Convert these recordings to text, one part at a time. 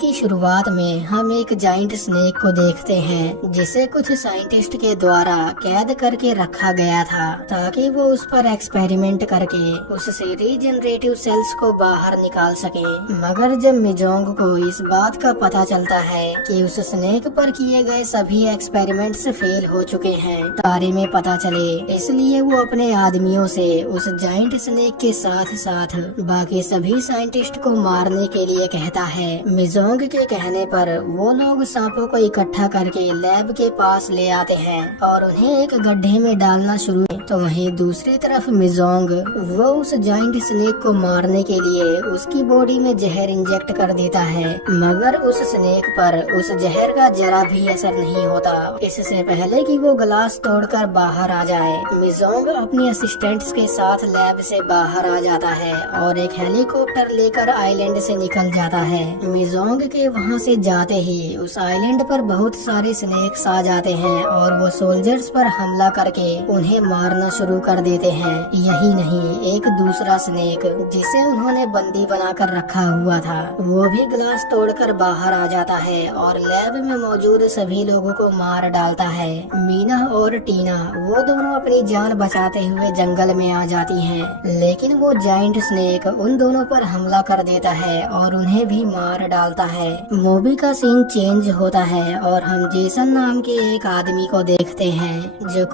की शुरुआत में हम एक जाइंट स्नेक को देखते हैं जिसे कुछ साइंटिस्ट के द्वारा कैद करके रखा गया था ताकि वो उस पर एक्सपेरिमेंट करके उससे रीजनरेटिव सेल्स को बाहर निकाल सके। मगर जब मिजोंग को इस बात का पता चलता है कि उस स्नेक पर किए गए सभी एक्सपेरिमेंट्स फेल हो चुके हैं बारे में पता चले, इसलिए वो अपने आदमियों से उस जाइंट स्नेक के साथ साथ बाकी सभी साइंटिस्ट को मारने के लिए कहता है। मिजोंग के कहने पर वो लोग सांपों को इकट्ठा करके लैब के पास ले आते हैं और उन्हें एक गड्ढे में डालना शुरू। तो वहीं दूसरी तरफ मिजोंग वो उस जाइंट स्नेक को मारने के लिए उसकी बॉडी में जहर इंजेक्ट कर देता है, मगर उस स्नेक पर उस जहर का जरा भी असर नहीं होता। इससे पहले कि वो ग्लास तोड़कर बाहर आ जाए, मिजोंग अपनी असिस्टेंट्स के साथ लैब से बाहर आ जाता है और एक हेलीकॉप्टर लेकर आइलैंड से निकल जाता है। मिजोंग के वहाँ से जाते ही उस आइलैंड पर बहुत सारे स्नेक्स आ जाते हैं और वो सोल्जर्स पर हमला करके उन्हें मारना शुरू कर देते हैं। यही नहीं, एक दूसरा स्नेक जिसे उन्होंने बंदी बनाकर रखा हुआ था वो भी ग्लास तोड़कर बाहर आ जाता है और लैब में मौजूद सभी लोगों को मार डालता है। मीना और टीना वो दोनों अपनी जान बचाते हुए जंगल में आ जाती हैं, लेकिन वो जाइंट स्नेक उन दोनों पर हमला कर देता है और उन्हें भी मार डालता है। मूवी का सीन चेंज होता है और हम जेसन नाम के एक आदमी को देखते हैं जो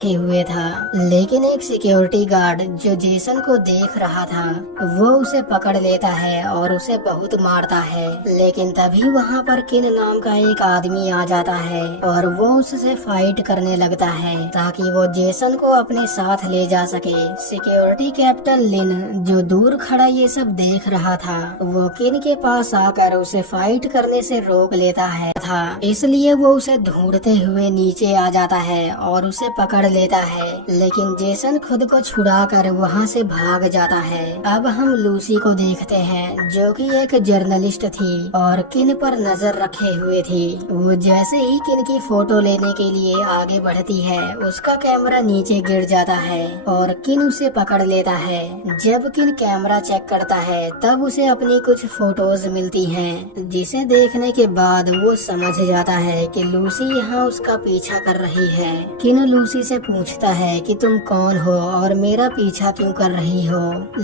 हुए था, लेकिन एक सिक्योरिटी गार्ड जो जेसन को देख रहा था वो उसे पकड़ लेता है और उसे बहुत मारता है। लेकिन तभी वहाँ पर किन नाम का एक आदमी आ जाता है और वो उससे फाइट करने लगता है ताकि वो जेसन को अपने साथ ले जा सके। सिक्योरिटी कैप्टन लिन जो दूर खड़ा ये सब देख रहा था वो किन के पास आकर उसे फाइट करने से रोक लेता है इसलिए वो उसे ढूंढते हुए नीचे आ जाता है और उसे पकड़ लेता है, लेकिन जेसन खुद को छुड़ाकर वहाँ से भाग जाता है। अब हम लूसी को देखते हैं जो कि एक जर्नलिस्ट थी और किन पर नजर रखे हुए थी। वो जैसे ही किन की फोटो लेने के लिए आगे बढ़ती है उसका कैमरा नीचे गिर जाता है और किन उसे पकड़ लेता है। जब किन कैमरा चेक करता है तब उसे अपनी कुछ फोटोज मिलती हैं, जिसे देखने के बाद वो समझ जाता है कि लूसी यहाँ उसका पीछा कर रही है। किन लूसी से पूछता है कि तुम कौन हो और मेरा पीछा क्यों कर रही हो।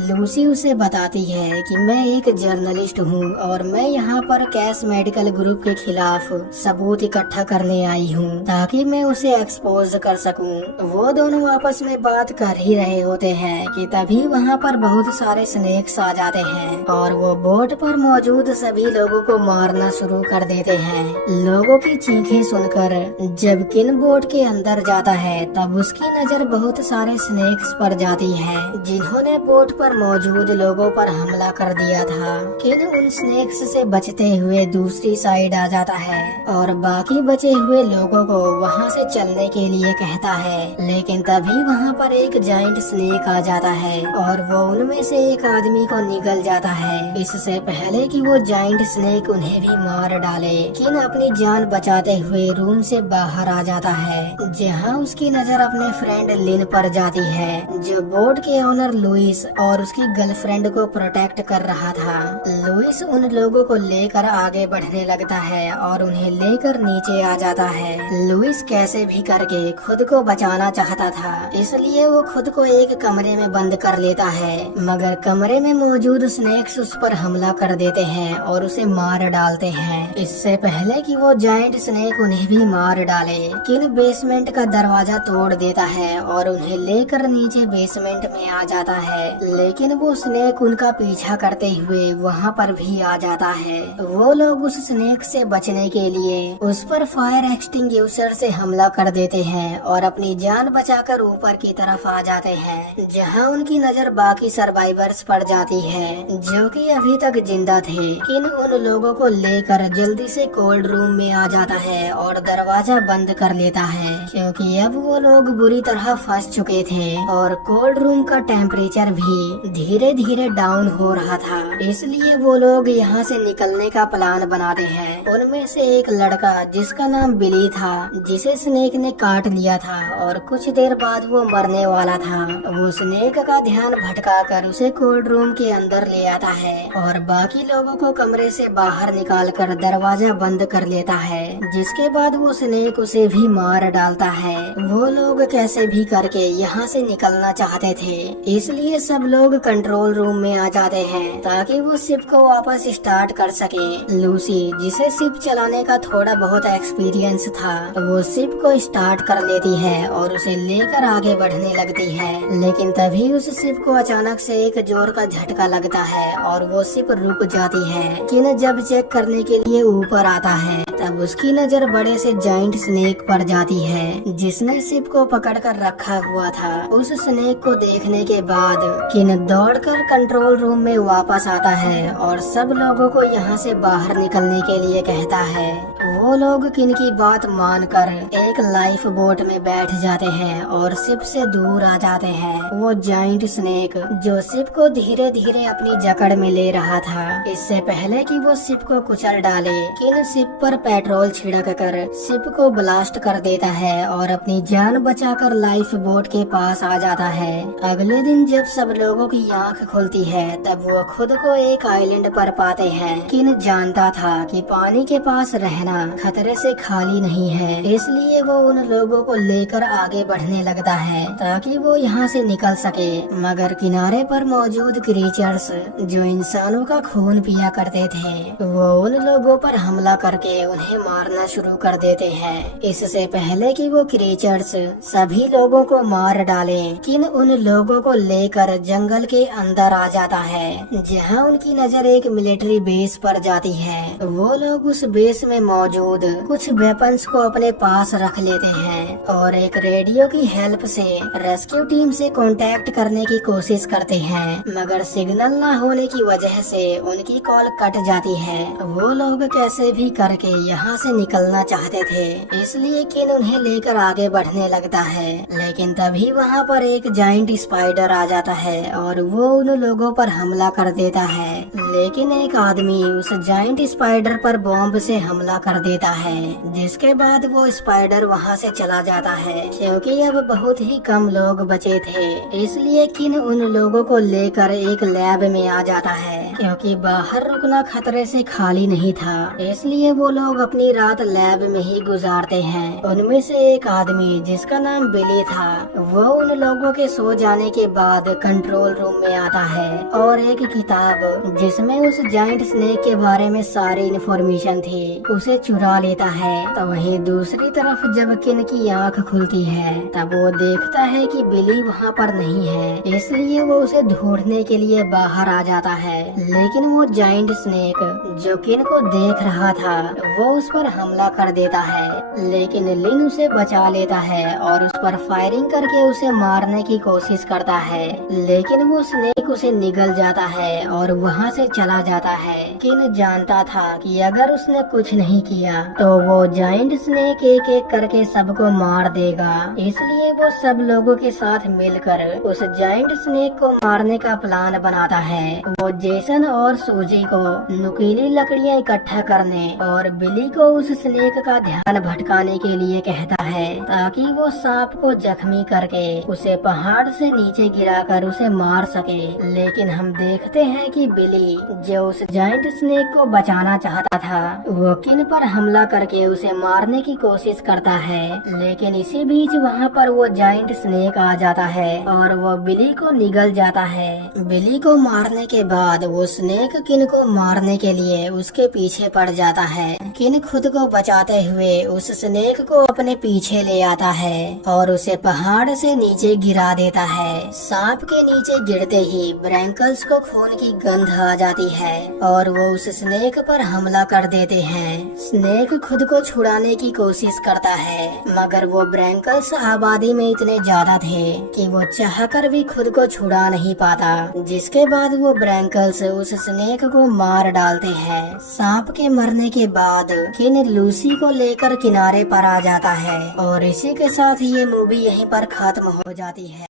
लूसी उसे बताती है कि मैं एक जर्नलिस्ट हूँ और मैं यहाँ पर कैश मेडिकल ग्रुप के खिलाफ सबूत इकट्ठा करने आई हूँ ताकि मैं उसे एक्सपोज कर सकूँ। वो दोनों आपस में बात कर ही रहे होते हैं कि तभी वहाँ पर बहुत सारे स्नेक्स आ जाते हैं और वो बोट पर मौजूद सभी लोगों को मारना शुरू कर देते हैं। लोगों की चीखें सुनकर जब किन बोट के अंदर जाता है तब उसकी नजर बहुत सारे स्नेक्स पर जाती है जिन्होंने बोट पर मौजूद लोगों पर हमला कर दिया था। किन उन स्नेक्स से बचते हुए दूसरी साइड आ जाता है और बाकी बचे हुए लोगों को वहां से चलने के लिए कहता है, लेकिन तभी वहां पर एक जाइंट स्नेक आ जाता है और वो उनमें से एक आदमी को निगल जाता है इससे पहले कि वो जाइंट स्नेक उन्हें भी मार डाले। किन अपनी जान बचाते हुए रूम से बाहर आ जाता है जहाँ उसकी नजर अपने फ्रेंड लिन पर जाती है जो बोट के ओनर लुइस और उसकी गर्लफ्रेंड को प्रोटेक्ट कर रहा था। लुइस उन लोगों को लेकर आगे बढ़ने लगता है और उन्हें लेकर नीचे आ जाता है। लुइस कैसे भी करके खुद को बचाना चाहता था, इसलिए वो खुद को एक कमरे में बंद कर लेता है, मगर कमरे में मौजूद स्नेक्स उस पर हमला कर देते हैं और उसे मार डालते हैं इससे पहले कि वो जाइंट स्नेक उन्हें भी मार डाले। किन बेसमेंट का दरवाजा तोड़ देता है और उन्हें लेकर नीचे बेसमेंट में आ जाता है, लेकिन वो स्नेक उनका पीछा करते हुए वहाँ पर भी आ जाता है। वो लोग उस स्नेक से बचने के लिए उस पर फायर एक्सटिंग्विशर से हमला कर देते हैं और अपनी जान बचाकर ऊपर की तरफ आ जाते हैं जहाँ उनकी नजर बाकी सर्वाइवर्स पर जाती है जो कि अभी तक जिंदा थे। किन उन लोगों को लेकर जल्दी से कोल्ड रूम में आ जाता है और दरवाजा बंद कर लेता है क्योंकि अब वो लोग बुरी तरह फंस चुके थे और कोल्ड रूम का टेम्परेचर भी धीरे धीरे डाउन हो रहा था। इसलिए वो लोग यहाँ से निकलने का प्लान बनाते हैं। उनमें से एक लड़का जिसका नाम बिली था, जिसे स्नेक ने काट लिया था और कुछ देर बाद वो मरने वाला था, वो स्नेक का ध्यान भटका कर उसे कोल्ड रूम के अंदर ले आता है और बाकी लोगों को कमरे से बाहर निकाल कर दरवाजा बंद कर लेता है। जिसके बाद वो स्नेक उसे भी मार डालता है। वो लोग कैसे भी करके यहाँ से निकलना चाहते थे, इसलिए सब लोग कंट्रोल रूम में आ जाते हैं ताकि वो शिप को वापस स्टार्ट कर सके। लूसी, जिसे शिप चलाने का थोड़ा बहुत एक्सपीरियंस था, वो शिप को स्टार्ट कर लेती है और उसे लेकर आगे बढ़ने लगती है। लेकिन तभी उस शिप को अचानक से एक जोर का झटका लगता है और वो शिप रुक जाती है। किन जब चेक करने के लिए ऊपर आता है तब उसकी नजर बड़े से जाइंट स्नेक पर जाती है जिसने शिप को पकड़कर रखा हुआ था। उस स्नेक को देखने के बाद किन दौड़कर कंट्रोल रूम में वापस आता है और सब लोगों को यहाँ से बाहर निकलने के लिए कहता है। वो लोग किन की बात मानकर एक लाइफ बोट में बैठ जाते हैं और शिप से दूर आ जाते हैं। वो जाइंट स्नेक जो शिप को धीरे धीरे अपनी जकड़ में ले रहा था, इससे पहले कि वो शिप को कुचल डाले, किन शिप पर पेट्रोल छिड़क कर शिप को ब्लास्ट कर देता है और अपनी जान बचाकर लाइफ बोट के पास आ जाता है। अगले दिन जब सब लोगों की आंख खुलती है तब वो खुद को एक आइलैंड पर पाते हैं। किन जानता था कि पानी के पास रहना खतरे से खाली नहीं है, इसलिए वो उन लोगों को लेकर आगे बढ़ने लगता है ताकि वो यहाँ से निकल सके। मगर किनारे पर मौजूद क्रीचर्स जो इंसानों का खून पिया करते थे, वो उन लोगों पर हमला करके उन्हें मारना शुरू कर देते हैं। इससे पहले कि वो क्रीचर्स सभी लोगों को मार डालें, किन उन लोगों को लेकर जंगल के अंदर आ जाता है जहां उनकी नजर एक मिलिट्री बेस पर जाती है। वो लोग उस बेस में मौजूद कुछ वेपन्स को अपने पास रख लेते हैं और एक रेडियो की हेल्प से रेस्क्यू टीम से कांटेक्ट करने की कोशिश करते हैं, मगर सिग्नल न होने की वजह से उनकी कॉल कट जाती है। वो लोग कैसे भी करके यहाँ से निकलना चाहते थे, इसलिए किन उन्हें लेकर आगे बढ़ने लगता है। लेकिन तभी वहाँ पर एक जाइंट स्पाइडर आ जाता है और वो उन लोगों पर हमला कर देता है। लेकिन एक आदमी उस जाइंट स्पाइडर पर बॉम्ब से हमला कर देता है, जिसके बाद वो स्पाइडर वहाँ से चला जाता है। क्योंकि अब बहुत ही कम लोग बचे थे, इसलिए किन उन लोगों को लेकर एक लैब में आ जाता है। क्योंकि बाहर रुकना खतरे से खाली नहीं था, इसलिए वो लोग अपनी रात लैब में ही गुजारते हैं। उनमें से एक आदमी जिसका नाम बिली था, वो उन लोगों के सो जाने के बाद कंट्रोल रूम में आता है और एक किताब जिसमें उस जाइंट स्नेक के बारे में सारी इन्फॉर्मेशन थी उसे चुरा लेता है। तो वहीं दूसरी तरफ जब किन की आंख खुलती है तब वो देखता है कि बिली वहाँ पर नहीं है, इसलिए वो उसे ढूंढने के लिए बाहर आ जाता है। लेकिन वो जाइंट स्नेक जो किन को देख रहा था वो उस पर हमला कर देता है, लेकिन लिन उसे बचा लेता है और उस पर फायरिंग करके उसे मारने की कोशिश करता है। लेकिन वो स्नेक उसे निगल जाता है और वहाँ से चला जाता है। किन जानता था कि अगर उसने कुछ नहीं किया तो वो जाइंट स्नेक एक एक करके सबको मार देगा, इसलिए वो सब लोगों के साथ मिलकर उस जाइंट स्नेक को मारने का प्लान बनाता है। वो जेसन और सूजी को नुकीली लकड़ियाँ इकट्ठा करने और बिली को उस स्नेक का ध्यान भटकाने के लिए कहता है ताकि वो सांप को जख्मी करके उसे पहाड़ से नीचे गिराकर उसे मार सके। लेकिन हम देखते हैं कि बिली जो उस जाइंट स्नेक को बचाना चाहता था वो किन पर हमला करके उसे मारने की कोशिश करता है। लेकिन इसी बीच वहाँ पर वो जाइंट स्नेक आ जाता है और वो बिली को निगल जाता है। बिली को मारने के बाद वो स्नेक किन को मारने के लिए उसके पीछे पड़ जाता है। किन खुद को बचाते हुए उस स्नेक को अपने पीछे ले आता है और उसे पहाड़ से नीचे गिरा देता है। सांप के नीचे गिरते ही ब्रैंकल्स को खून की गंध आ जाती है और वो उस स्नेक पर हमला कर देते हैं। स्नेक खुद को छुड़ाने की कोशिश करता है, मगर वो ब्रैंकल्स आबादी में इतने ज्यादा थे कि वो चाहकर भी खुद को छुड़ा नहीं पाता, जिसके बाद वो ब्रैंकल्स उस स्नेक को मार डालते हैं। सांप के मरने के बाद किन लूसी को लेकर किनारे पर आ जाता है और इसी के साथ ये मूवी यहीं पर खत्म हो जाती है।